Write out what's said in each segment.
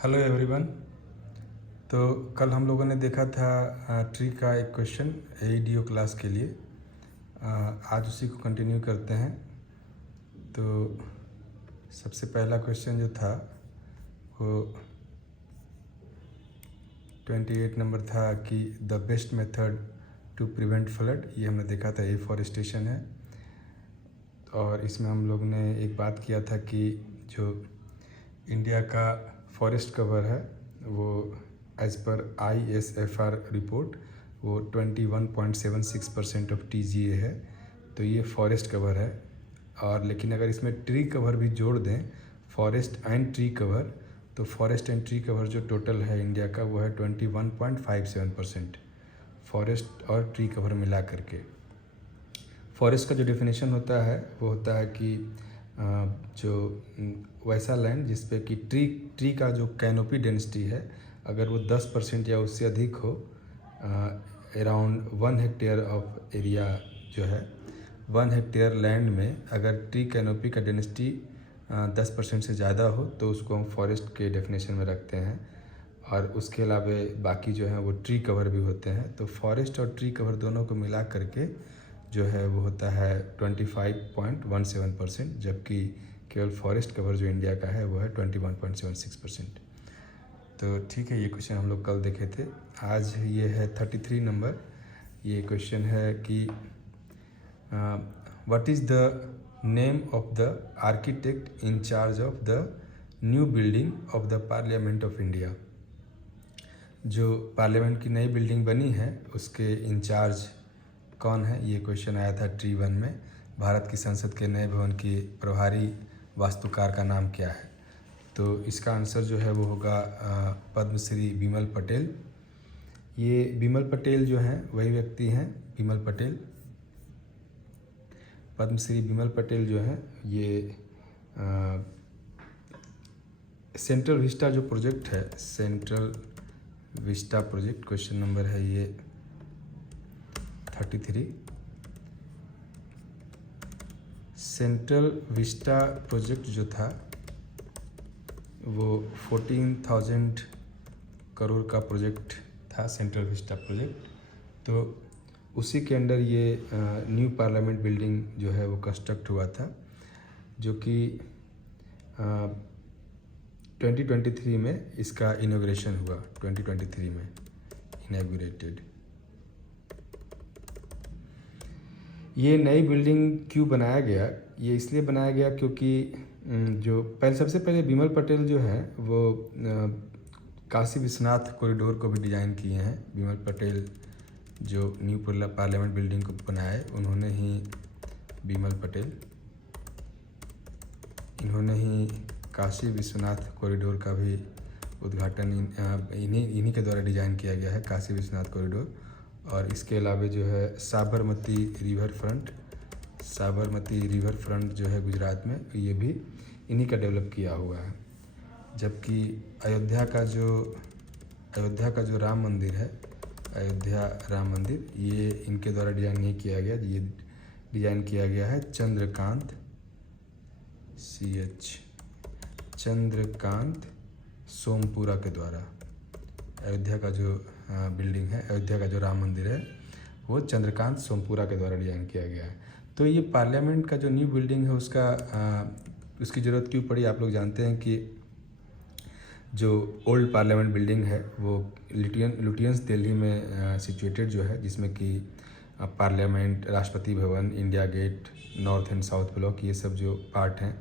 Hello everyone. तो कल हम लोगों ने देखा था ट्री का एक क्वेश्चन एईडीओ क्लास के लिए। आज उसी को कंटिन्यू करते हैं। तो सबसे पहला क्वेश्चन जो था वो 28 नंबर था कि the best method to prevent flood. ये हमने देखा था एफॉरेस्टेशन है। और इसमें हम लोग ने एक बात किया था कि जो इंडिया का फॉरेस्ट कवर है वो एज़ पर ISFR रिपोर्ट वो 21.76% ऑफ TGA है। तो ये फॉरेस्ट कवर है। और लेकिन अगर इसमें ट्री कवर भी जोड़ दें, फॉरेस्ट एंड ट्री कवर, तो फॉरेस्ट एंड ट्री कवर जो टोटल है इंडिया का वो है 21.57%, फॉरेस्ट और ट्री कवर मिला करके। फॉरेस्ट का जो डेफिनेशन होता है वो होता है कि जो वैसा लैंड जिस पे कि ट्री का जो कैनोपी डेंसिटी है अगर वो 10% या उससे अधिक हो, अराउंड 1 हेक्टेयर ऑफ एरिया जो है 1 हेक्टेयर लैंड में अगर ट्री कैनोपी का डेंसिटी 10% से ज़्यादा हो तो उसको हम फॉरेस्ट के डेफिनेशन में रखते हैं। और उसके अलावा बाकी जो है वो ट्री कवर भी होते हैं। तो फॉरेस्ट और ट्री कवर दोनों को मिला करके जो है वो होता है 25.17%, जबकि केवल फॉरेस्ट कवर जो इंडिया का है वो है 21.76%। तो ठीक है, ये क्वेश्चन हम लोग कल देखे थे। आज ये है 33 नंबर। ये क्वेश्चन है कि what is the name of the architect in charge of the new building of the parliament of India. जो पार्लियामेंट की नई बिल्डिंग बनी है उसके इंचार्ज कौन है, ये क्वेश्चन आया था ट्री 1 में। भारत की संसद के नए भवन की प्रभारी वास्तुकार का नाम क्या है? तो इसका आंसर जो है वो होगा पद्मश्री बिमल पटेल। ये बिमल पटेल जो हैं वही व्यक्ति हैं, बिमल पटेल। पद्मश्री बिमल पटेल जो हैं ये सेंट्रल विस्टा जो प्रोजेक्ट है, central Vista project, question number है ये 33। सेंट्रल विस्टा प्रोजेक्ट जो था वो 14,000 करोड़ का प्रोजेक्ट था, सेंट्रल विस्टा प्रोजेक्ट। तो उसी के अंडर ये न्यू पार्लियामेंट बिल्डिंग जो है वो कंस्ट्रक्ट हुआ था, जो कि 2023 में इसका इनॉग्रेशन हुआ। 2023 में इनॉग्रेटेड। ये नई बिल्डिंग क्यों बनाया गया? ये इसलिए बनाया गया क्योंकि जो सबसे पहले बिमल पटेल जो है वो काशी विश्वनाथ कॉरिडोर को भी डिज़ाइन किए हैं। बिमल पटेल जो न्यू पार्लियामेंट बिल्डिंग को बनाए उन्होंने ही, बिमल पटेल, इन्होंने ही काशी विश्वनाथ कॉरिडोर का भी उद्घाटन इन्हीं के द्वारा डिज़ाइन किया गया है, काशी विश्वनाथ कॉरिडोर। और इसके अलावा जो है साबरमती रिवर फ्रंट जो है गुजरात में, ये भी इन्हीं का डेवलप किया हुआ है। जबकि अयोध्या का जो राम मंदिर है, अयोध्या राम मंदिर, ये इनके द्वारा डिज़ाइन नहीं किया गया। ये डिज़ाइन किया गया है चंद्रकांत सोमपुरा के द्वारा। अयोध्या का जो बिल्डिंग है, अयोध्या का जो राम मंदिर है वो चंद्रकांत सोमपुरा के द्वारा डिज़ाइन किया गया है। तो ये पार्लियामेंट का जो न्यू बिल्डिंग है उसकी ज़रूरत क्यों पड़ी? आप लोग जानते हैं कि जो ओल्ड पार्लियामेंट बिल्डिंग है वो लुटियंस दिल्ली में सिचुएटेड जो है, जिसमें कि parliament, Rashtrapati Bhavan, India Gate, north and south block, ये सब जो पार्ट हैं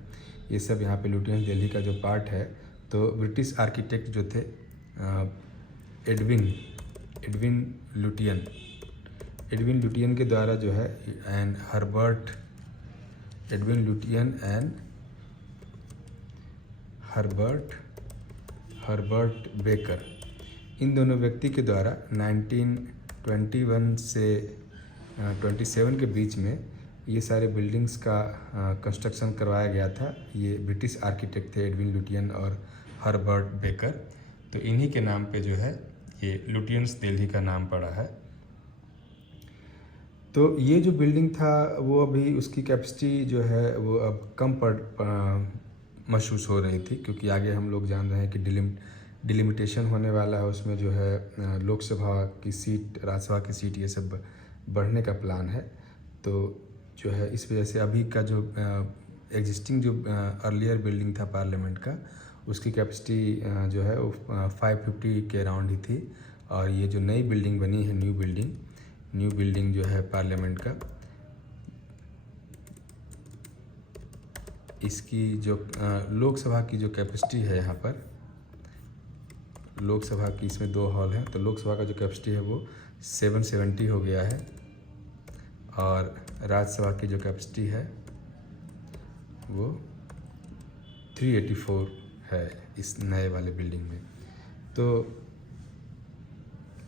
ये सब यहाँ पे लुटियंस दिल्ली का जो पार्ट है। तो ब्रिटिश आर्किटेक्ट जो थे एडविन लुटियन के द्वारा जो है and Edwin Lutyens and Herbert Baker, इन दोनों व्यक्ति के द्वारा 1921 से 27 के बीच में ये सारे बिल्डिंग्स का कंस्ट्रक्शन करवाया गया था। ये ब्रिटिश आर्किटेक्ट थे एडविन लुटियन और हर्बर्ट बेकर। तो इन्हीं के नाम पे जो है ये लुटियंस दिल्ली का नाम पड़ा है। तो ये जो बिल्डिंग था वो अभी उसकी कैपेसिटी जो है वो अब कम महसूस हो रही थी, क्योंकि आगे हम लोग जान रहे हैं कि डिलिमिटेशन होने वाला है, उसमें जो है लोकसभा की सीट, राज्यसभा की सीट, ये सब बढ़ने का प्लान है। तो जो है इस वजह से अभी का जो एग्जिस्टिंग जो अर्लियर बिल्डिंग था पार्लियामेंट का, उसकी कैपेसिटी जो है वो 550 के अराउंड ही थी। और ये जो नई बिल्डिंग बनी है, न्यू बिल्डिंग जो है पार्लियामेंट का, इसकी जो लोकसभा की जो कैपेसिटी है, यहाँ पर लोकसभा की इसमें 2 हॉल हैं, तो लोकसभा का जो कैपेसिटी है वो 770 हो गया है और राज्यसभा की जो कैपेसिटी है वो 384 है इस नए वाले बिल्डिंग में। तो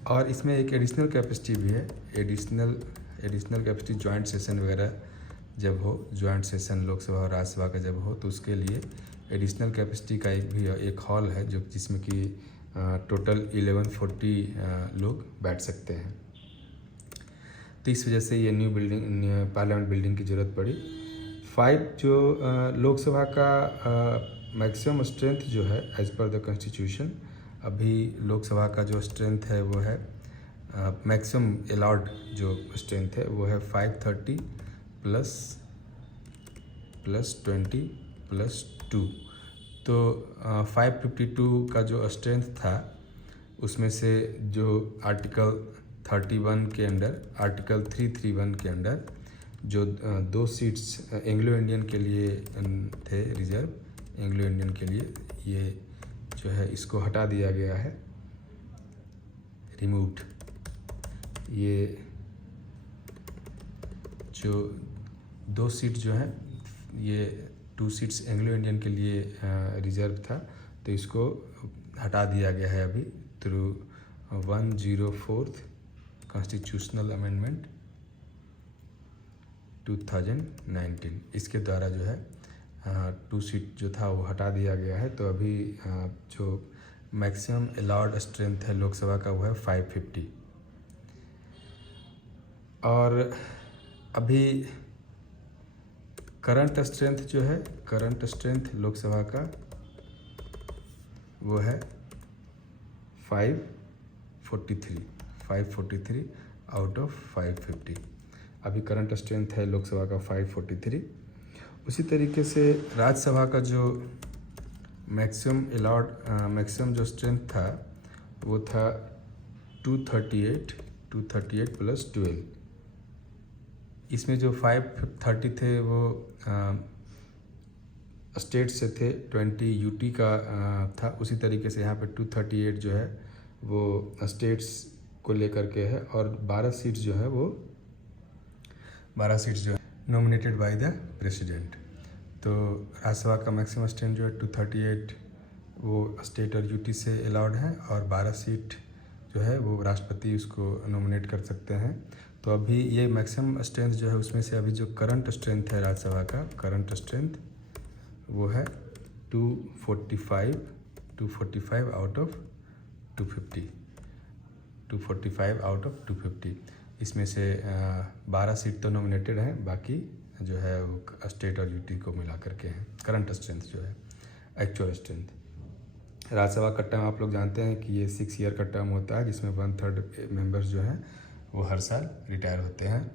और इसमें एक एडिशनल कैपेसिटी भी है, एडिशनल कैपेसिटी जॉइंट सेशन वगैरह जब हो, जॉइंट सेशन लोकसभा और राज्यसभा का जब हो, तो उसके लिए एडिशनल कैपेसिटी का एक हॉल है जो जिसमें कि टोटल 1140 लोग बैठ सकते हैं। तो इस वजह से ये न्यू बिल्डिंग, पार्लियामेंट बिल्डिंग की ज़रूरत पड़ी। 5 जो लोकसभा का मैक्सिमम स्ट्रेंथ जो है एज पर द कॉन्स्टिट्यूशन, अभी लोकसभा का जो स्ट्रेंथ है वो है मैक्सिमम अलाउड जो स्ट्रेंथ है वो है 530 प्लस 20 प्लस 2। तो 552 का जो स्ट्रेंथ था उसमें से जो आर्टिकल 31 के अंडर, आर्टिकल 331 के अंडर जो 2 सीट्स एंग्लो इंडियन के लिए थे, रिजर्व एंग्लो इंडियन के लिए, ये जो है इसको हटा दिया गया है, रिमूव्ड। ये जो 2 सीट जो हैं, ये 2 सीट्स एंग्लो इंडियन के लिए रिजर्व था, तो इसको हटा दिया गया है अभी थ्रू 104th कॉन्स्टिट्यूशनल अमेंडमेंट 2019। इसके द्वारा जो है 2 सीट जो था वो हटा दिया गया है। तो अभी जो मैक्सिमम अलाउड स्ट्रेंथ है लोकसभा का वो है 550। और अभी करंट स्ट्रेंथ लोकसभा का वो है 543 आउट ऑफ 550। अभी करंट स्ट्रेंथ है लोकसभा का 543। उसी तरीके से राज्यसभा का जो मैक्सिमम जो स्ट्रेंथ था वो था 238 प्लस 12। इसमें जो 530 थे वो स्टेट से थे, 20 यूटी का था। उसी तरीके से यहाँ पे 238 जो है वो स्टेट्स को लेकर के है, और 12 सीट्स जो है नॉमिनेटेड बाय द प्रेसिडेंट। तो राज्यसभा का मैक्सिमम स्ट्रेंथ जो है 238 वो स्टेट और यूटी से अलाउड है, और 12 सीट जो है वो राष्ट्रपति उसको नॉमिनेट कर सकते हैं। तो अभी ये मैक्सिमम स्ट्रेंथ जो है उसमें से अभी जो करंट स्ट्रेंथ है राज्यसभा का, करंट स्ट्रेंथ वो है 245 आउट ऑफ 250, 245 आउट ऑफ 250। इसमें से 12 सीट तो नॉमिनेटेड हैं, बाकी जो है वो स्टेट और यूटी को मिला करके हैं। करंट स्ट्रेंथ जो है एक्चुअल स्ट्रेंथ। राज्यसभा का टर्म आप लोग जानते हैं कि ये 6 ईयर का टर्म होता है, जिसमें 1/3 मेंबर्स जो हैं वो हर साल रिटायर होते हैं।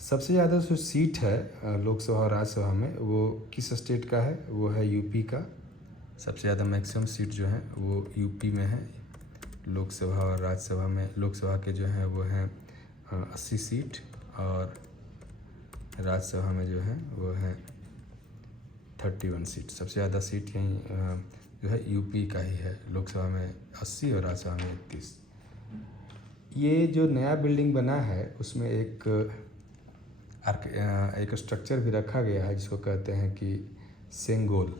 सबसे ज़्यादा जो सीट है लोकसभा और राज्यसभा में वो किस स्टेट का है, वो है यूपी का। सबसे ज़्यादा मैक्सिमम सीट जो है वो यूपी में है। लोकसभा और राज्यसभा में, लोकसभा के जो हैं वो हैं 80 सीट, और राज्यसभा में जो है वो है 31 सीट। सबसे ज़्यादा सीट यहीं जो है यूपी का ही है, लोकसभा में 80 और राज्यसभा में 31। ये जो नया बिल्डिंग बना है उसमें एक स्ट्रक्चर भी रखा गया है जिसको कहते हैं कि सेंगोल।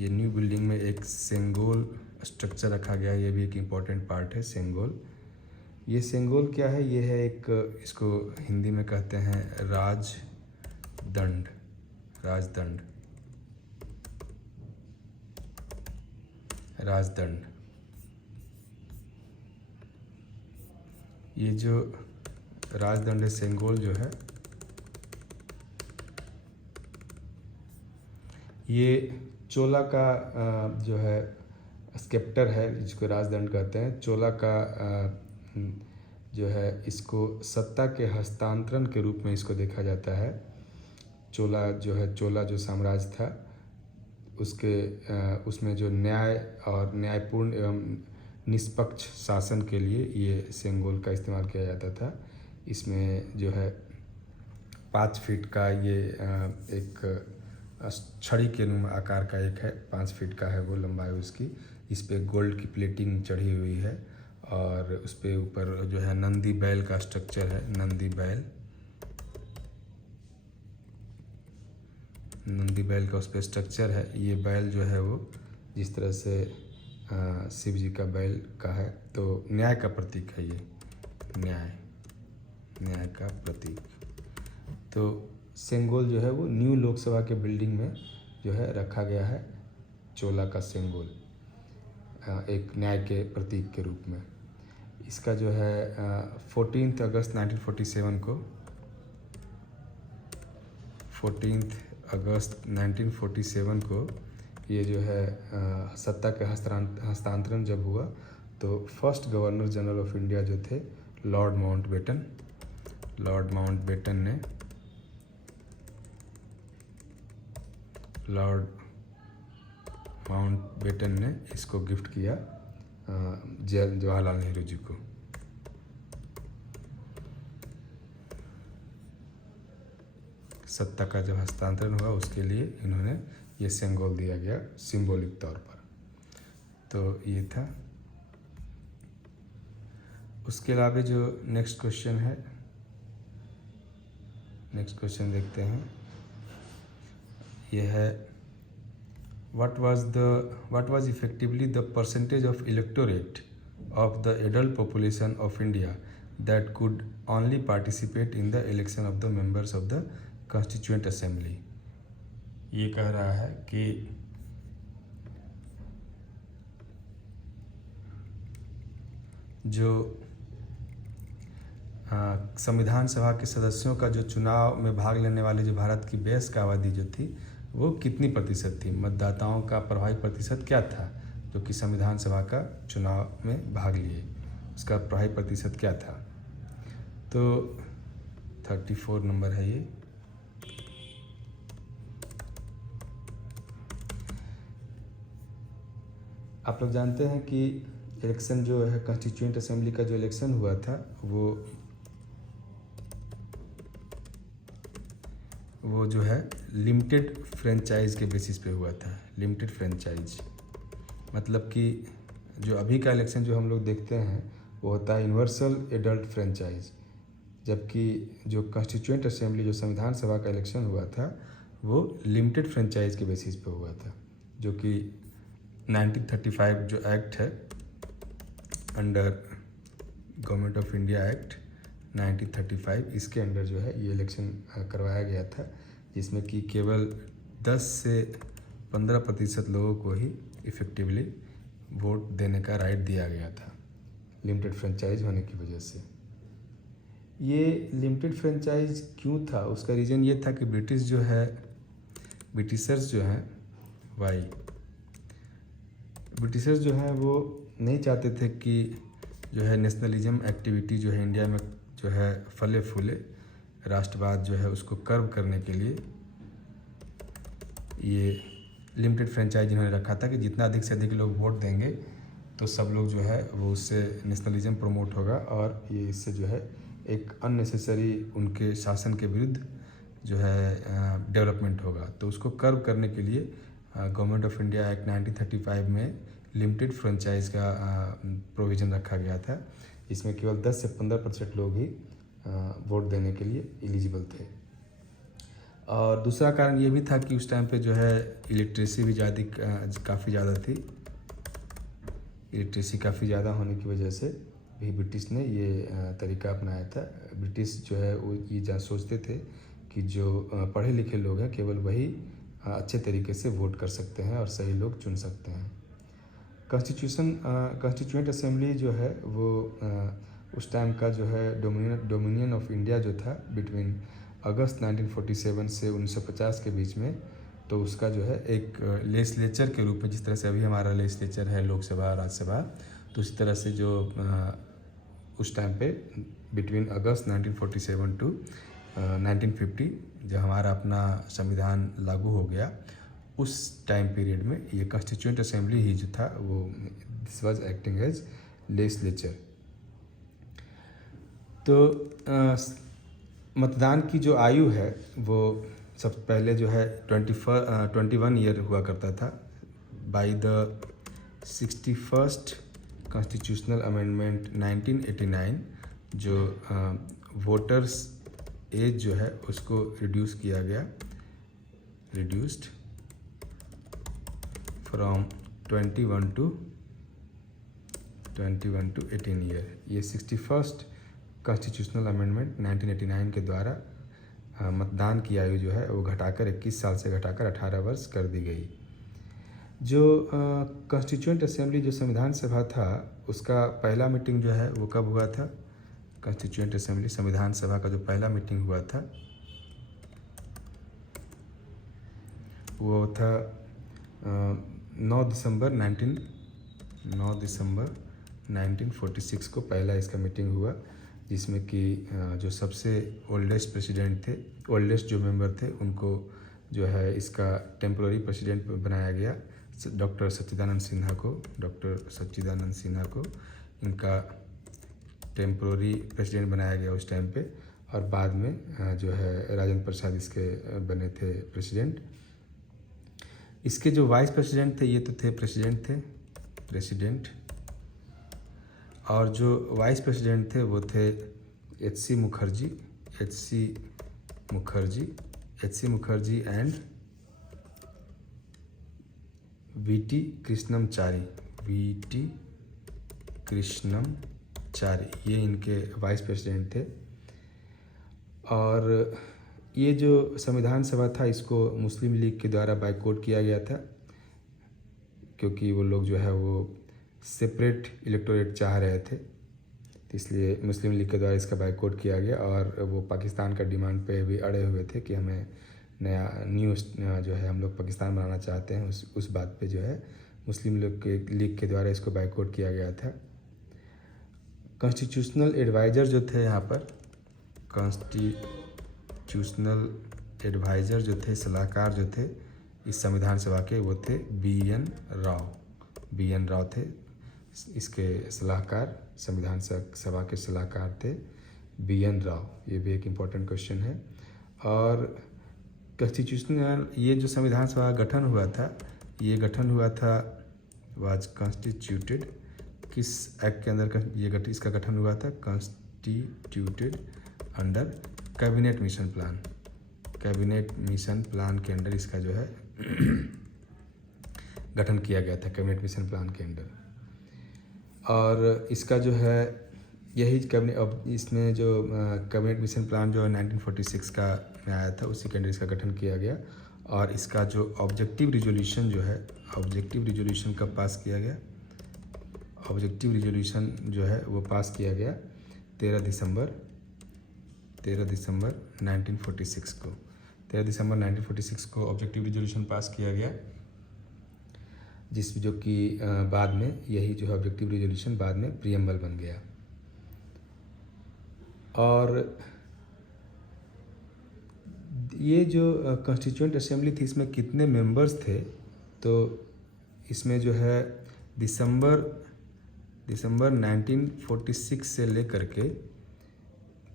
ये न्यू बिल्डिंग में एक सेंगोल स्ट्रक्चर रखा गया है, ये भी एक इम्पॉर्टेंट पार्ट है सेंगोल। ये सेंगोल क्या है, ये है एक, इसको हिंदी में कहते हैं राजदंड। ये जो राजदंड सेंगोल जो है, ये चोला का जो है स्केप्टर है जिसको राजदंड कहते हैं। चोला का जो है इसको सत्ता के हस्तांतरण के रूप में इसको देखा जाता है। चोला जो साम्राज्य था उसमें जो न्याय और न्यायपूर्ण एवं निष्पक्ष शासन के लिए ये सेंगोल का इस्तेमाल किया जाता था। इसमें जो है 5 फीट का ये एक छड़ी के आकार का एक है, 5 फीट का है वो लंबाई उसकी। इस पे गोल्ड की प्लेटिंग चढ़ी हुई है और उस पे ऊपर जो है नंदी बैल का स्ट्रक्चर है। नंदी बैल का उस पर स्ट्रक्चर है। ये बैल जो है वो जिस तरह से शिव जी का बैल का है, तो न्याय का प्रतीक है ये, न्याय का प्रतीक। तो सेंगोल जो है वो न्यू लोकसभा के बिल्डिंग में जो है रखा गया है। चोला का सेंगोल एक न्याय के प्रतीक के रूप में। इसका जो है 14 अगस्त 1947 को 14 अगस्त 1947 को ये जो है सत्ता के हस्तांतरण जब हुआ तो first governor general of India जो थे लॉर्ड माउंटबेटन ने इसको गिफ्ट किया जवाहरलाल नेहरू जी को। सत्ता का जब हस्तांतरण हुआ उसके लिए इन्होंने ये सेंगोल दिया गया सिंबॉलिक तौर पर। तो ये था। उसके अलावा जो नेक्स्ट क्वेश्चन देखते हैं। ये है what was effectively the percentage of electorate of the adult population of India that could only participate in the election of the members of the Constituent Assembly। ये कह रहा है कि जो संविधान सभा के सदस्यों का जो चुनाव में भाग लेने वाले जो भारत की वयस्क आबादी जो थी वो कितनी प्रतिशत थी, मतदाताओं का प्रभावी प्रतिशत क्या था जो कि संविधान सभा का चुनाव में भाग लिए, उसका प्रभावी प्रतिशत क्या था। तो 34 नंबर है ये। आप लोग जानते हैं कि इलेक्शन जो है कॉन्स्टिट्यूएंट असेंबली का जो इलेक्शन हुआ था वो जो है लिमिटेड फ्रेंचाइज के बेसिस पे हुआ था। लिमिटेड फ्रेंचाइज मतलब कि जो अभी का इलेक्शन जो हम लोग देखते हैं वो होता है यूनिवर्सल एडल्ट फ्रेंचाइज, जबकि जो कॉन्स्टिट्यूएंट असेंबली जो संविधान सभा का इलेक्शन हुआ था वो लिमिटेड फ्रेंचाइज के बेसिस पे हुआ था, जो कि 1935 जो एक्ट है under government of India act 1935 इसके अंडर जो है ये इलेक्शन करवाया गया था, जिसमें कि केवल 10 से 15% लोगों को ही इफ़ेक्टिवली वोट देने का राइट दिया गया था लिमिटेड फ्रेंचाइज होने की वजह से। ये लिमिटेड फ्रेंचाइज क्यों था, उसका रीज़न ये था कि ब्रिटिशर्स जो हैं वो नहीं चाहते थे कि जो है नेशनलिज्म एक्टिविटी जो है इंडिया में जो है फले फूले, राष्ट्रवाद जो है उसको कर्व करने के लिए ये लिमिटेड फ्रेंचाइज इन्होंने रखा था कि जितना अधिक से अधिक लोग वोट देंगे तो सब लोग जो है वो उससे नेशनलिज्म प्रमोट होगा और ये इससे जो है एक अननेसेसरी उनके शासन के विरुद्ध जो है डेवलपमेंट होगा। तो उसको कर्व करने के लिए गवर्नमेंट ऑफ इंडिया एक्ट 1935 में लिमिटेड फ्रेंचाइज का प्रोविज़न रखा गया था, इसमें केवल 10 से 15% लोग ही वोट देने के लिए एलिजिबल थे। और दूसरा कारण ये भी था कि उस टाइम पे जो है इलिटरेसी भी काफ़ी ज़्यादा थी। इलिटरेसी काफ़ी ज़्यादा होने की वजह से भी ब्रिटिश ने ये तरीका अपनाया था। ब्रिटिश जो है वो ये सोचते थे कि जो पढ़े लिखे लोग हैं केवल वही अच्छे तरीके से वोट कर सकते हैं और सही लोग चुन सकते हैं। कॉन्स्टिट्यूएंट असेंबली जो है वो उस टाइम का जो है डोमिनियन ऑफ इंडिया जो था बिटवीन अगस्त 1947 से 1950 के बीच में तो उसका जो है एक लेजिस्लेचर के रूप में, जिस तरह से अभी हमारा लेजिस्लेचर है लोकसभा और राज्यसभा, तो उसी तरह से जो उस टाइम पे बिटवीन अगस्त 1947 टू 1950 जब हमारा अपना संविधान लागू हो गया, उस टाइम पीरियड में ये कॉन्स्टिट्यूएंट असेंबली ही जो था वो this was acting as legislature. तो मतदान की जो आयु है वो सबसे पहले जो है 21 ईयर हुआ करता था। By the 61st constitutional amendment 1989 जो वोटर्स एज जो है उसको रिड्यूस किया गया, रिड्यूस्ड फ्रॉम 21 टू 18 ईयर। ये 61st कॉन्स्टिट्यूशनल अमेंडमेंट 1989 के द्वारा मतदान की आयु जो है वो घटाकर 21 साल से घटाकर 18 वर्ष कर दी गई। जो कॉन्स्टिट्यूएंट असेंबली जो संविधान सभा था उसका पहला मीटिंग जो है वो कब हुआ था? कॉन्स्टिट्यूएंट असेंबली संविधान सभा का जो पहला मीटिंग हुआ था वो था 9 दिसंबर 1946 को पहला इसका मीटिंग हुआ, जिसमें कि जो सबसे ओल्डेस्ट प्रेसिडेंट थे, ओल्डेस्ट जो मेंबर थे, उनको जो है इसका टेम्पोररी प्रेसिडेंट बनाया गया, डॉक्टर सच्चिदानंद सिन्हा को इनका टेम्पोररी प्रेसिडेंट बनाया गया उस टाइम पे। और बाद में जो है राजेंद्र प्रसाद इसके बने थे प्रेसिडेंट। इसके जो वाइस प्रेसिडेंट थे ये तो थे प्रेसिडेंट, और जो वाइस प्रेसिडेंट थे वो थे H C. Mukherjee and V T. Krishnamachari, ये इनके वाइस प्रेसिडेंट थे। और ये जो संविधान सभा था इसको मुस्लिम लीग के द्वारा बायकॉट किया गया था, क्योंकि वो लोग जो है वो सेपरेट इलेक्टोरेट चाह रहे थे, तो इसलिए मुस्लिम लीग के द्वारा इसका बायकॉट किया गया। और वो पाकिस्तान का डिमांड पे भी अड़े हुए थे कि हमें नया जो है हम लोग पाकिस्तान बनाना चाहते हैं, उस बात पे जो है मुस्लिम लीग के द्वारा इसको बायकॉट किया गया था। कॉन्स्टिट्यूशनल एडवाइज़र जो थे यहाँ पर, कॉन्स्टिट्यूशनल एडवाइज़र जो थे, सलाहकार जो थे इस संविधान सभा के, वो थे बी.एन. राव थे इसके सलाहकार, संविधान सभा के सलाहकार थे बी.एन. राव। ये भी एक इम्पोर्टेंट क्वेश्चन है। और कॉन्स्टिट्यूशनल ये जो संविधान सभा गठन हुआ था, ये गठन हुआ था वाज कॉन्स्टिट्यूटेड, किस एक्ट के अंदर ये इसका गठन हुआ था? Constituted under cabinet mission plan के अंडर इसका जो है गठन किया गया था, कैबिनेट मिशन प्लान के अंडर। और इसका जो है यही कैबिनेट, अब इसमें जो कैबिनेट मिशन प्लान जो 1946 का में आया था उसी के अंडर इसका गठन किया गया। और इसका जो ऑब्जेक्टिव रिजोल्यूशन जो है, ऑब्जेक्टिव रिजोल्यूशन कब पास किया गया? ऑब्जेक्टिव रिजोल्यूशन जो है वो पास किया गया 13 दिसंबर 1946 को। 13 दिसंबर 1946 को ऑब्जेक्टिव रिजोल्यूशन पास किया गया, जो कि बाद में यही जो है ऑब्जेक्टिव रिजोल्यूशन बाद में प्रीएम्बल बन गया। और ये जो कॉन्स्टिट्यूएंट असेंबली थी इसमें कितने मेंबर्स थे? तो इसमें जो है दिसंबर 1946 से लेकर के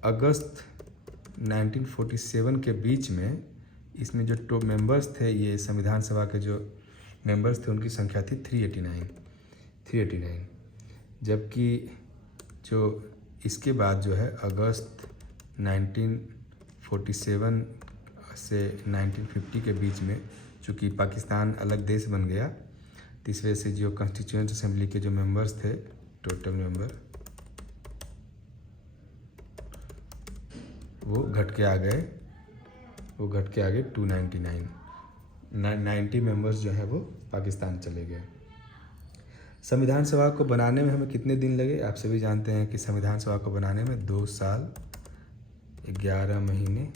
अगस्त 1947 के बीच में इसमें जो मेंबर्स थे, ये संविधान सभा के जो मेंबर्स थे उनकी संख्या थी 389। जबकि जो इसके बाद जो है अगस्त 1947 से 1950 के बीच में चूँकि पाकिस्तान अलग देश बन गया, तो इस वजह से जो कॉन्स्टिट्यूएंट असेंबली के जो मेंबर्स थे, टोटल मेंबर वो घट के आ गए 299। 90 मेंबर्स जो है वो पाकिस्तान चले गए। संविधान सभा को बनाने में हमें कितने दिन लगे? आप सभी जानते हैं कि संविधान सभा को बनाने में 2 साल 11 महीने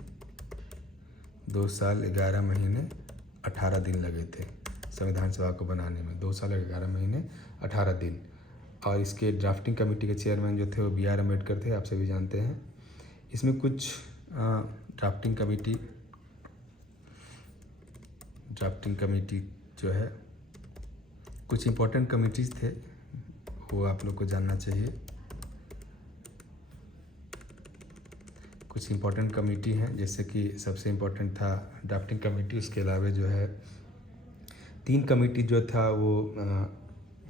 18 दिन लगे थे संविधान सभा को बनाने में, 2 साल 11 महीने 18 दिन। और इसके ड्राफ्टिंग कमेटी के चेयरमैन जो थे वो बी आर अम्बेडकर थे, आप सभी जानते हैं। इसमें कुछ ड्राफ्टिंग कमेटी जो है, कुछ इम्पोर्टेंट कमिटीज़ थे वो आप लोग को जानना चाहिए। कुछ इम्पोर्टेंट कमेटी हैं, जैसे कि सबसे इम्पोर्टेंट था ड्राफ्टिंग कमेटी। उसके अलावा जो है 3 कमेटी जो था वो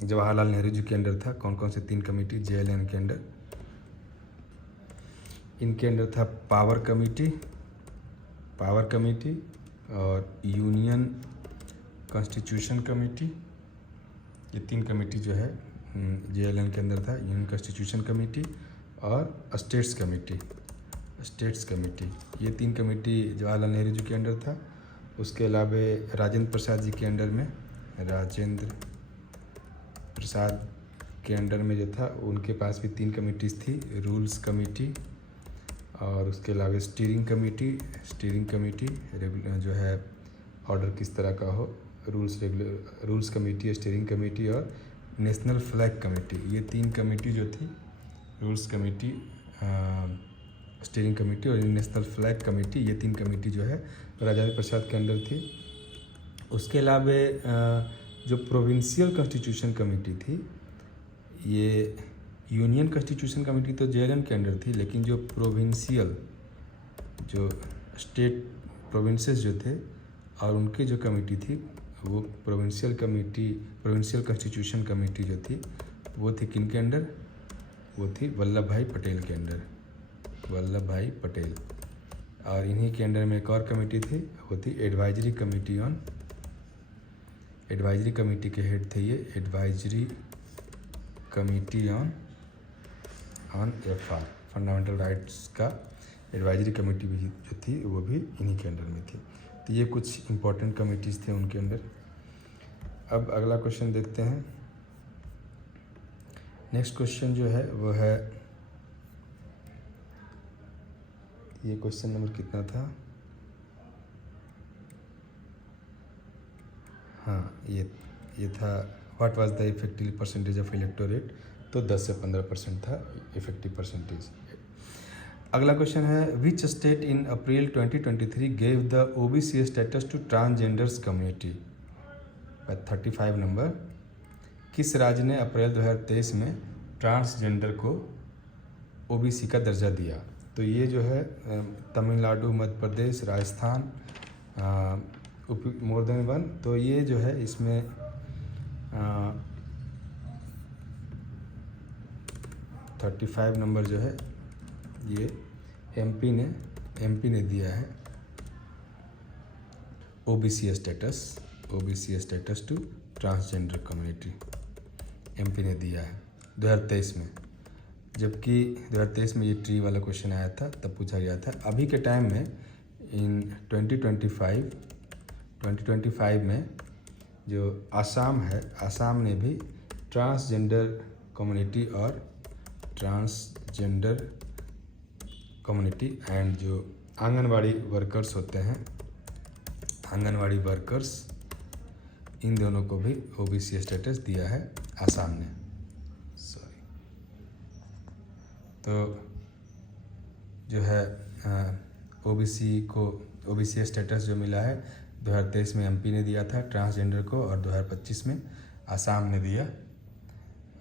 जवाहरलाल नेहरू जी के अंडर था। कौन कौन से 3 कमेटी? JLN के अंडर, इनके अंडर था पावर कमेटी और यूनियन कॉन्स्टिट्यूशन कमेटी। ये 3 कमेटी जो है JLN के अंदर था, यूनियन कॉन्स्टिट्यूशन कमेटी और स्टेट्स कमेटी। ये 3 कमेटी जवाहरलाल नेहरू जी के अंडर था। उसके अलावा राजेंद्र प्रसाद जी के अंडर में, जो था उनके पास भी 3 कमेटीज़ थी, रूल्स कमेटी और उसके अलावा स्टीयरिंग कमेटी जो है ऑर्डर किस तरह का हो, रूल्स कमेटी, स्टीयरिंग कमेटी और नेशनल फ्लैग कमेटी। ये 3 कमेटी जो थी, रूल्स कमेटी, स्टीयरिंग कमेटी और नेशनल फ्लैग कमेटी, ये 3 कमेटी जो है राजेंद्र प्रसाद के अंडर थी। उसके अलावा जो प्रोविंशियल कॉन्स्टिट्यूशन कमेटी थी, ये यूनियन कॉन्स्टिट्यूशन कमेटी तो JLN के अंडर थी, लेकिन जो प्रोविंशियल, जो स्टेट प्रोविंसेस जो थे और उनकी जो कमेटी थी, वो प्रोविंशियल कॉन्स्टिट्यूशन कमेटी जो थी वो थी किन के अंडर? वो थी वल्लभ भाई पटेल के अंडर, और इन्हीं के अंडर में एक और कमेटी थी, वो थी एडवाइजरी कमेटी के हेड थे ये, advisory committee on FR, fundamental rights का एडवाइजरी कमेटी भी जो थी वो भी इन्हीं के अंडर में थी। तो ये कुछ इम्पोर्टेंट कमेटीज़ थे उनके अंडर। अब अगला क्वेश्चन देखते हैं। नेक्स्ट क्वेश्चन जो है वो है, ये क्वेश्चन नंबर कितना था? हाँ, ये था what was the effective percentage of electorate. तो 10 से 15% था इफेक्टिव परसेंटेज। अगला क्वेश्चन है, which state in April 2023 gave the OBC status to transgenders community? 35 number, किस राज्य ने अप्रैल 2023 में ट्रांसजेंडर को OBC का दर्जा दिया? तो ये जो है तमिलनाडु, मध्य प्रदेश, राजस्थान, मोर देन 1। तो ये जो है इसमें 35 नंबर जो है ये MP ने दिया है OBC status to transgender community. MP ने दिया है 2023 में, जबकि 2023 में ये ट्री वाला क्वेश्चन आया था, तब पूछा गया था। अभी के टाइम में इन 2025 में जो आसाम है, आसाम ने भी ट्रांसजेंडर कम्युनिटी एंड जो आंगनवाड़ी वर्कर्स होते हैं, आंगनवाड़ी वर्कर्स, इन दोनों को भी OBC स्टेटस दिया है आसाम ने। तो जो है OBC स्टेटस जो मिला है 2023 में MP ने दिया था ट्रांसजेंडर को, और 2025 में आसाम ने दिया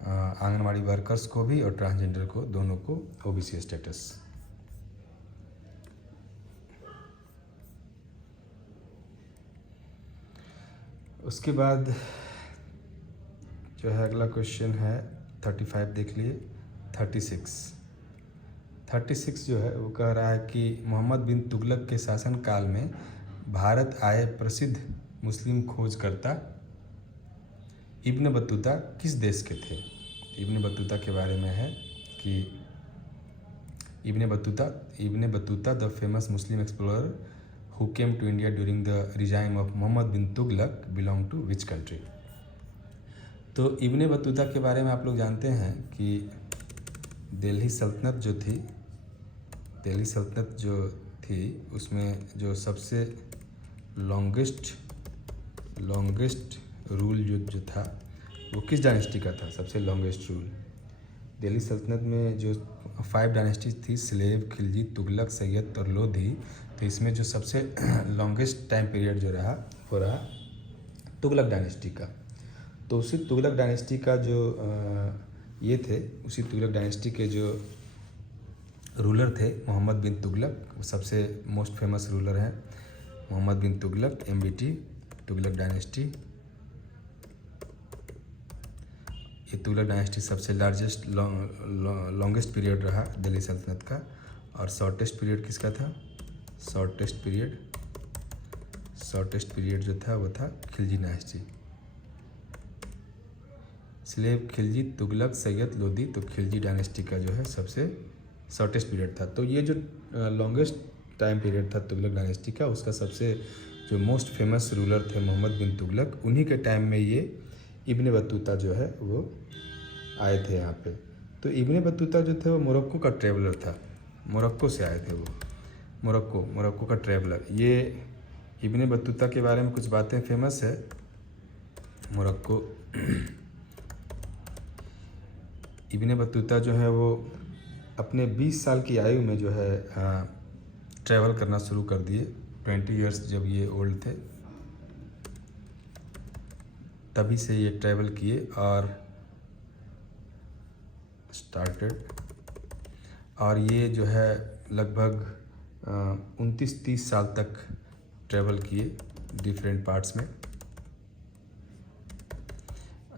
आंगनवाड़ी वर्कर्स को भी और ट्रांसजेंडर को, दोनों को OBC स्टेटस। उसके बाद जो है अगला क्वेश्चन है 35 देख लिए। 36 जो है वो कह रहा है कि मोहम्मद बिन तुगलक के शासनकाल में भारत आए प्रसिद्ध मुस्लिम खोजकर्ता इब्न बतूता किस देश के थे? इब्न बतूता के बारे में है कि Ibn Battuta the famous Muslim explorer who came to India during the regime of Mohammad bin Tughlaq belong to which country? तो इब्न बतूता के बारे में आप लोग जानते हैं कि दिल्ली सल्तनत जो थी उसमें जो सबसे लॉन्गेस्ट लॉन्गेस्ट रूल जो था वो किस डायनेस्टी का था, सबसे लॉन्गेस्ट रूल? दिल्ली सल्तनत में जो 5 डायनेस्टीज थी, स्लेव, खिलजी, तुगलक, सैयद और लोधी, तो इसमें जो सबसे लॉन्गेस्ट टाइम पीरियड जो रहा वो रहा तुगलक डायनेस्टी का। तो उसी तुगलक डायनेस्टी का जो ये थे, उसी तुगलक डायनेस्टी के जो रूलर थे मोहम्मद बिन तुगलक, वो सबसे मोस्ट फेमस रूलर हैं मोहम्मद बिन तुगलक, MBT, तुगलक डायनेस्टी। ये तुगलक डायनेस्टी सबसे लार्जेस्ट लॉन्गेस्ट पीरियड रहा दिल्ली सल्तनत का। और शॉर्टेस्ट पीरियड किसका था? शॉर्टेस्ट पीरियड जो था वो था खिलजी डायनेस्टी। स्लेव, खिलजी, तुगलक, सैयद, लोधी, तो खिलजी डायनेस्टी का जो है सबसे शॉर्टेस्ट पीरियड था। तो ये जो लॉन्गेस्ट टाइम पीरियड था तुगलक डायनेस्टी का, उसका सबसे जो मोस्ट फेमस रूलर थे मोहम्मद बिन तुगलक, उन्हीं के टाइम में ये इब्ने बतूता जो है वो आए थे यहाँ पे। तो इब्ने बतूता जो थे वो मोरक्को का ट्रैवलर था, मोरक्को से आए थे वो, मोरक्को का ट्रैवलर। ये इब्ने बतूता के बारे में कुछ बातें फेमस है। मोरक्को इब्ने बतूता जो है वो अपने 20 साल की आयु में जो है ट्रैवल करना शुरू कर दिए। 20 इयर्स जब ये ओल्ड थे तभी से ये ट्रैवल किए और और ये जो है लगभग 29-30 साल तक ट्रैवल किए डिफरेंट पार्ट्स में,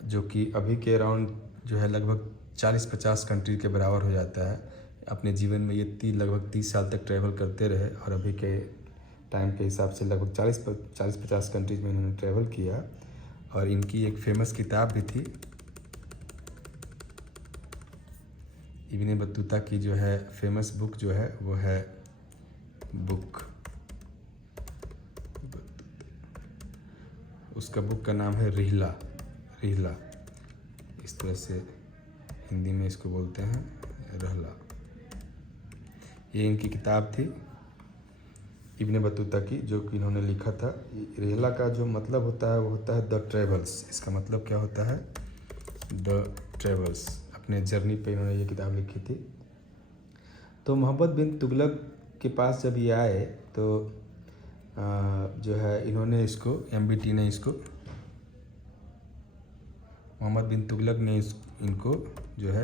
जो कि अभी के अराउंड जो है लगभग 40-50 कंट्री के बराबर हो जाता है। अपने जीवन में ये लगभग 30 साल तक ट्रैवल करते रहे और अभी के टाइम के हिसाब से लगभग 40-50 कंट्रीज में इन्होंने ट्रैवल किया। और इनकी एक फेमस किताब भी थी, इब्ने बतूता की जो है फेमस बुक जो है वो है उसका बुक का नाम है रिहला। इस तरह से हिंदी में इसको बोलते हैं, रहला। ये इनकी किताब थी इब्ने बतूता की, जो कि इन्होंने लिखा था। रिहला का जो मतलब होता है वो होता है द ट्रेवल्स। इसका मतलब क्या होता है? The travels. अपने जर्नी पे इन्होंने ये किताब लिखी थी। तो मोहम्मद बिन तुगलक के पास जब ये आए तो जो है इन्होंने इसको MBT ने इसको, मोहम्मद बिन तुगलक ने इनको जो है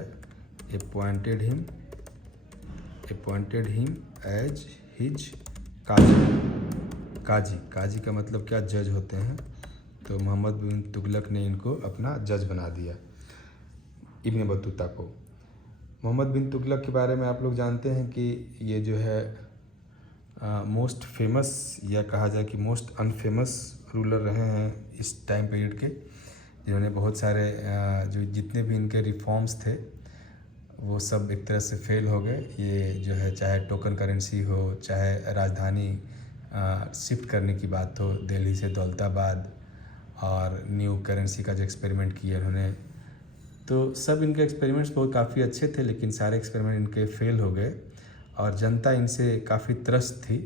अपॉइंटेड हिम एज हिज काजी का मतलब क्या? जज होते हैं। तो मोहम्मद बिन तुगलक ने इनको अपना जज बना दिया, इब्ने बतूता को। मोहम्मद बिन तुगलक के बारे में आप लोग जानते हैं कि ये जो है मोस्ट फेमस या कहा जाए कि मोस्ट अनफेमस रूलर रहे हैं इस टाइम पीरियड के, जिन्होंने बहुत सारे जो जितने भी इनके रिफॉर्म्स थे वो सब एक तरह से फेल हो गए। ये जो है चाहे टोकन करेंसी हो, चाहे राजधानी शिफ्ट करने की बात हो दिल्ली से दौलताबाद, और न्यू करेंसी का जो एक्सपेरिमेंट किए उन्होंने, तो सब इनके एक्सपेरिमेंट्स बहुत काफ़ी अच्छे थे, लेकिन सारे एक्सपेरिमेंट इनके फेल हो गए और जनता इनसे काफ़ी त्रस्त थी।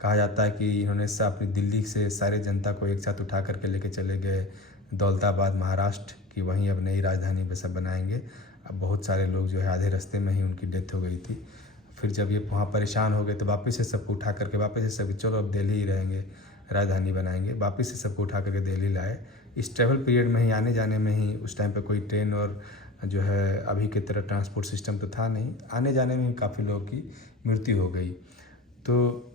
कहा जाता है कि इन्होंने अपनी दिल्ली से सारे जनता को एक साथ उठा करके लेके चले गए दौलताबाद, महाराष्ट्र की, वहीं अब नई राजधानी पे सब बनाएंगे। अब बहुत सारे लोग जो है आधे रास्ते में ही उनकी डेथ हो गई थी। फिर जब ये वहाँ परेशान हो गए तो वापस से सबको उठा करके वापस से सब चलो अब दिल्ली ही रहेंगे, राजधानी बनाएंगे, वापस से सबको उठा करके दिल्ली लाए। इस ट्रैवल पीरियड में ही, आने जाने में ही, उस टाइम पे कोई ट्रेन और जो है अभी की तरह ट्रांसपोर्ट सिस्टम तो था नहीं, आने जाने में ही काफ़ी लोगों की मृत्यु हो गई। तो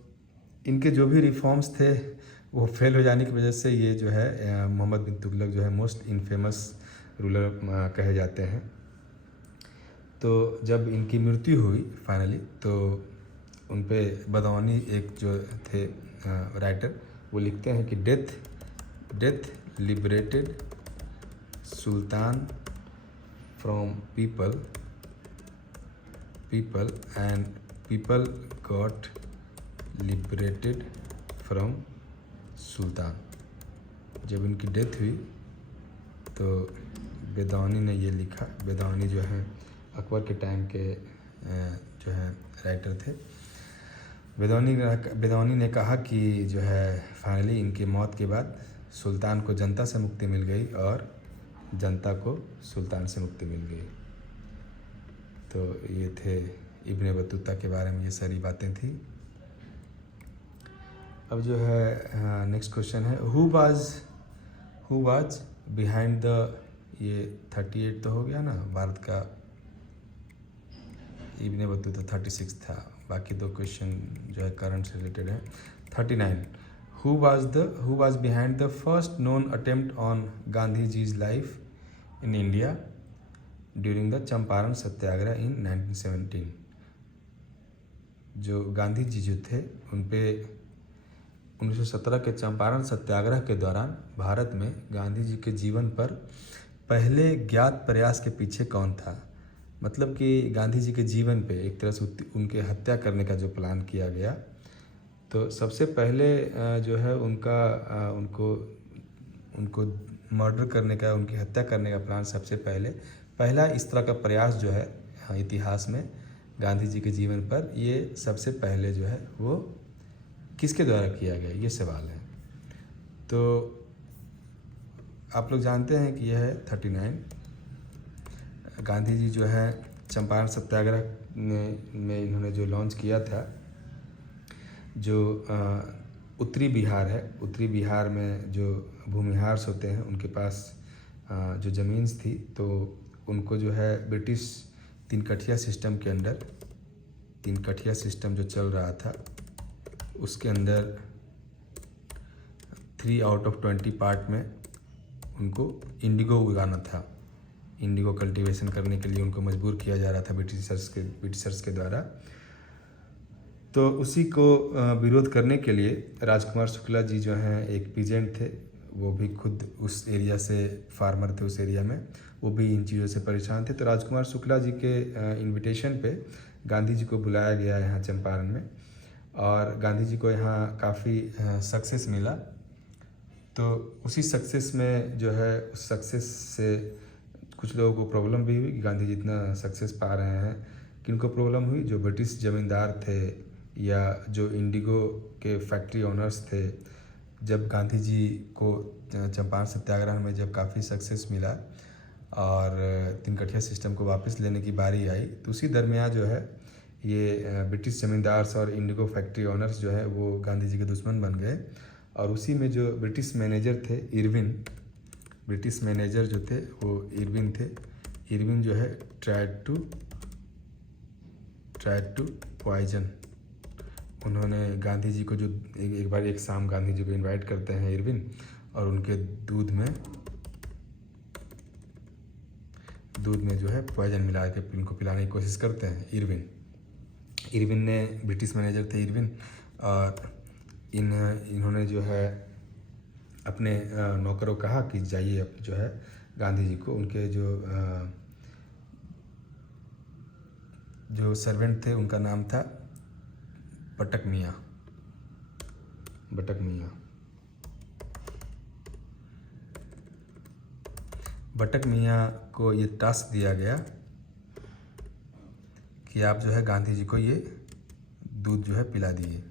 इनके जो भी रिफॉर्म्स थे वो फेल हो जाने की वजह से ये जो है मोहम्मद बिन तुगलक जो है मोस्ट इनफेमस रूलर कहे जाते हैं। तो जब इनकी मृत्यु हुई फाइनली, तो उन पे बदौनी एक जो थे राइटर, वो लिखते हैं कि death liberated sultan from people and people got liberated from sultan. जब इनकी डेथ हुई तो बेदौनी ने ये लिखा। बेदौनी जो है अकबर के टाइम के जो है राइटर थे। बेदौनी ने कहा कि जो है फाइनली इनकी मौत के बाद सुल्तान को जनता से मुक्ति मिल गई और जनता को सुल्तान से मुक्ति मिल गई। तो ये थे इब्ने बतूता के बारे में ये सारी बातें थी। अब जो है नेक्स्ट क्वेश्चन है, हु वाज बिहाइंड द, ये 38 तो हो गया ना भारत का, इब्ने बतूता 36 था, बाकी दो क्वेश्चन जो है करंट से रिलेटेड है। 39, who was behind the first known attempt on Gandhi ji's life in India during the Champaran Satyagraha in 1917। जो गांधी जी जो थे उन पे 1917 के चंपारण सत्याग्रह के दौरान भारत में गांधी जी के जीवन पर पहले ज्ञात प्रयास के पीछे कौन था। मतलब कि गांधी जी के जीवन पे एक तरह से उनके हत्या करने का जो प्लान किया गया, तो सबसे पहले जो है उनको मर्डर करने का, उनकी हत्या करने का प्लान सबसे पहला इस तरह का प्रयास जो है इतिहास में गांधी जी के जीवन पर, ये सबसे पहले जो है वो किसके द्वारा किया गया, ये सवाल है। तो आप लोग जानते हैं कि यह है 39। गांधी जी जो है चंपारण सत्याग्रह में इन्होंने जो लॉन्च किया था, जो उत्तरी बिहार है, उत्तरी बिहार में जो भूमिहार्स होते हैं उनके पास जो ज़मीन थी, तो उनको जो है ब्रिटिश तीन कठिया सिस्टम के अंडर, तीन कठिया सिस्टम जो चल रहा था उसके अंदर 3 आउट ऑफ 20 पार्ट में उनको इंडिगो उगाना था। इंडिगो कल्टीवेशन करने के लिए उनको मजबूर किया जा रहा था ब्रिटिशर्स के द्वारा। तो उसी को विरोध करने के लिए राजकुमार शुक्ला जी जो हैं एक पीजेंट थे, वो भी खुद उस एरिया से फार्मर थे, उस एरिया में वो भी इन चीज़ों से परेशान थे। तो राजकुमार शुक्ला जी के इनविटेशन पे गांधी जी को बुलाया गया यहाँ चंपारण में, और गांधी जी को यहाँ काफ़ी सक्सेस मिला। तो उसी सक्सेस में जो है, उस सक्सेस से कुछ लोगों को प्रॉब्लम भी हुई कि गांधी जी इतना सक्सेस पा रहे हैं। किनको प्रॉब्लम हुई? जो ब्रिटिश ज़मींदार थे या जो इंडिगो के फैक्ट्री ओनर्स थे। जब गांधी जी को चंपारण सत्याग्रह में जब काफ़ी सक्सेस मिला और तीन कठिया सिस्टम को वापस लेने की बारी आई, तो उसी दरमियान जो है ये ब्रिटिश ज़मींदार्स और इंडिगो फैक्ट्री ओनर्स जो है वो गांधी जी के दुश्मन बन गए। और उसी में जो ब्रिटिश मैनेजर थे इरविन, ब्रिटिश मैनेजर जो थे वो इरविन थे। इरविन जो है ट्राइड टू पॉइजन, उन्होंने गांधी जी को जो एक बार एक शाम गांधी जी को इनवाइट करते हैं इरविन, और उनके दूध में जो है पॉइजन मिला के उनको पिलाने की कोशिश करते हैं इरविन ने, ब्रिटिश मैनेजर थे इरविन, और इन्होंने जो है अपने नौकरों कहा कि जाइए अब जो है गांधी जी को, उनके जो सर्वेंट थे उनका नाम था बटक मियाँ को ये टास्क दिया गया कि आप जो है गांधी जी को ये दूध जो है पिला दिए।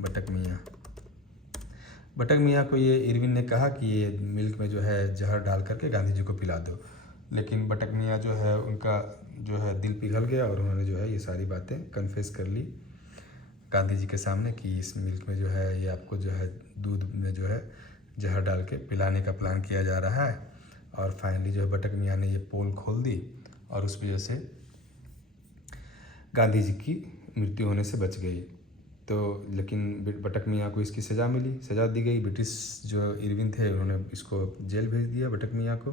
बटक मियाँ को ये इरविन ने कहा कि ये मिल्क में जो है जहर डाल करके गांधी जी को पिला दो, लेकिन बटक मियाँ जो है उनका जो है दिल पिघल गया और उन्होंने जो है ये सारी बातें कन्फेस कर ली गांधी जी के सामने कि इस मिल्क में जो है ये आपको जो है दूध में जो है जहर डाल के पिलाने का प्लान किया जा रहा है। और फाइनली जो है बटक मियाँ ने ये पोल खोल दी और उस वजह से गांधी जी की मृत्यु होने से बच गई। तो लेकिन बटक मियाँ को इसकी सज़ा दी गई। ब्रिटिश जो इरविन थे उन्होंने इसको जेल भेज दिया बटक मियाँ को,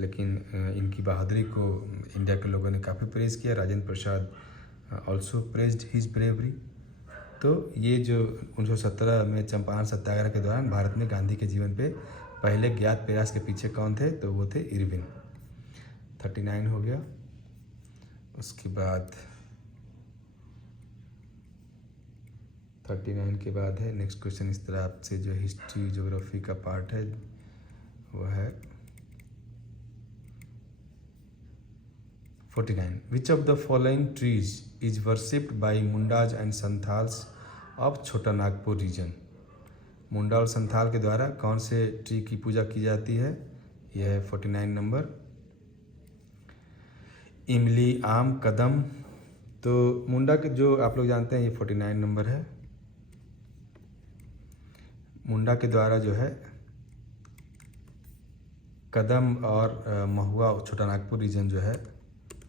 लेकिन इनकी बहादुरी को इंडिया के लोगों ने काफ़ी प्रेज़ किया। Rajendra Prasad also praised his bravery. तो ये जो 1917 में चंपारण सत्याग्रह के दौरान भारत में गांधी के जीवन पे पहले ज्ञात प्रयास के पीछे कौन थे, तो वो थे इरविन। 39 हो गया। उसके बाद 39 के बाद है नेक्स्ट क्वेश्चन, इस तरह आपसे जो हिस्ट्री ज्योग्राफी का पार्ट है वो है 49। Which of the following trees is worshipped by Mundas and Santhals of छोटा नागपुर रीजन। मुंडा और संथाल के द्वारा कौन से ट्री की पूजा की जाती है? यह है 49 नंबर। इमली, आम, कदम। तो मुंडा के जो आप लोग जानते हैं ये 49 नंबर है। मुंडा के द्वारा जो है कदम और महुआ, छोटा नागपुर रीजन जो है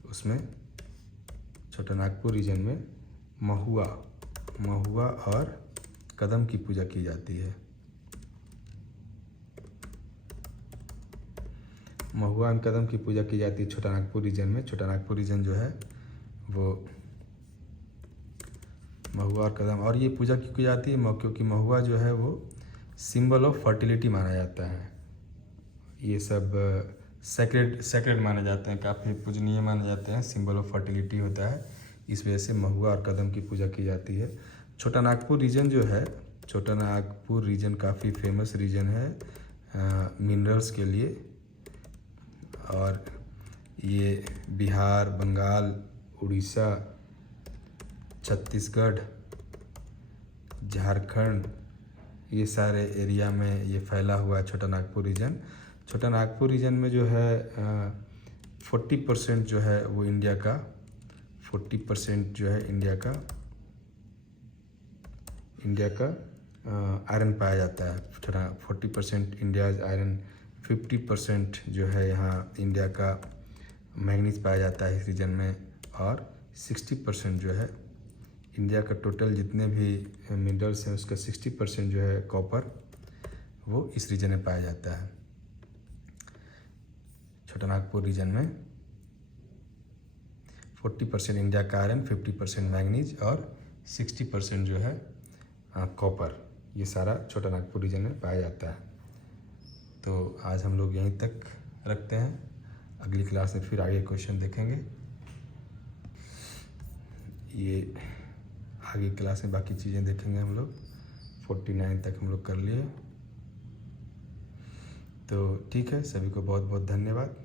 उसमें, छोटा नागपुर रीजन में महुआ और कदम की पूजा की जाती है। महुआ और कदम की पूजा की जाती है छोटा नागपुर रीजन में। छोटा नागपुर रीजन जो है वो महुआ और कदम, और ये पूजा क्यों की जाती है? क्योंकि महुआ जो है वो सिंबल ऑफ फर्टिलिटी माना जाता है। ये सब सेक्रेड माने जाते हैं, काफ़ी पूजनीय माने जाते हैं, सिंबल ऑफ फर्टिलिटी होता है, इस वजह से महुआ और कदम की पूजा की जाती है। छोटा नागपुर रीजन जो है, छोटा नागपुर रीजन काफ़ी फेमस रीजन है मिनरल्स के लिए, और ये बिहार, बंगाल, उड़ीसा, छत्तीसगढ़, झारखंड, ये सारे एरिया में ये फैला हुआ है छोटा नागपुर रीजन। छोटा नागपुर रीजन में जो है 40% जो है वो इंडिया का, 40% जो है इंडिया का आयरन पाया जाता है। छोटा 40% इंडियाज आयरन, 50% जो है यहाँ इंडिया का मैंगनीज पाया जाता है इस रीजन में, और 60% जो है इंडिया का टोटल जितने भी मिनरल्स हैं उसका 60% जो है कॉपर, वो इस रीजन में पाया जाता है। छोटा नागपुर रीजन में 40% इंडिया का आयरन, 50% मैंगनीज और 60% जो है कॉपर, ये सारा छोटा नागपुर रीजन में पाया जाता है। तो आज हम लोग यहीं तक रखते हैं, अगली क्लास में फिर आगे क्वेश्चन देखेंगे। ये आगे क्लास में बाकी चीज़ें देखेंगे हम लोग। 49 तक हम लोग कर लिए। तो ठीक है, सभी को बहुत बहुत धन्यवाद।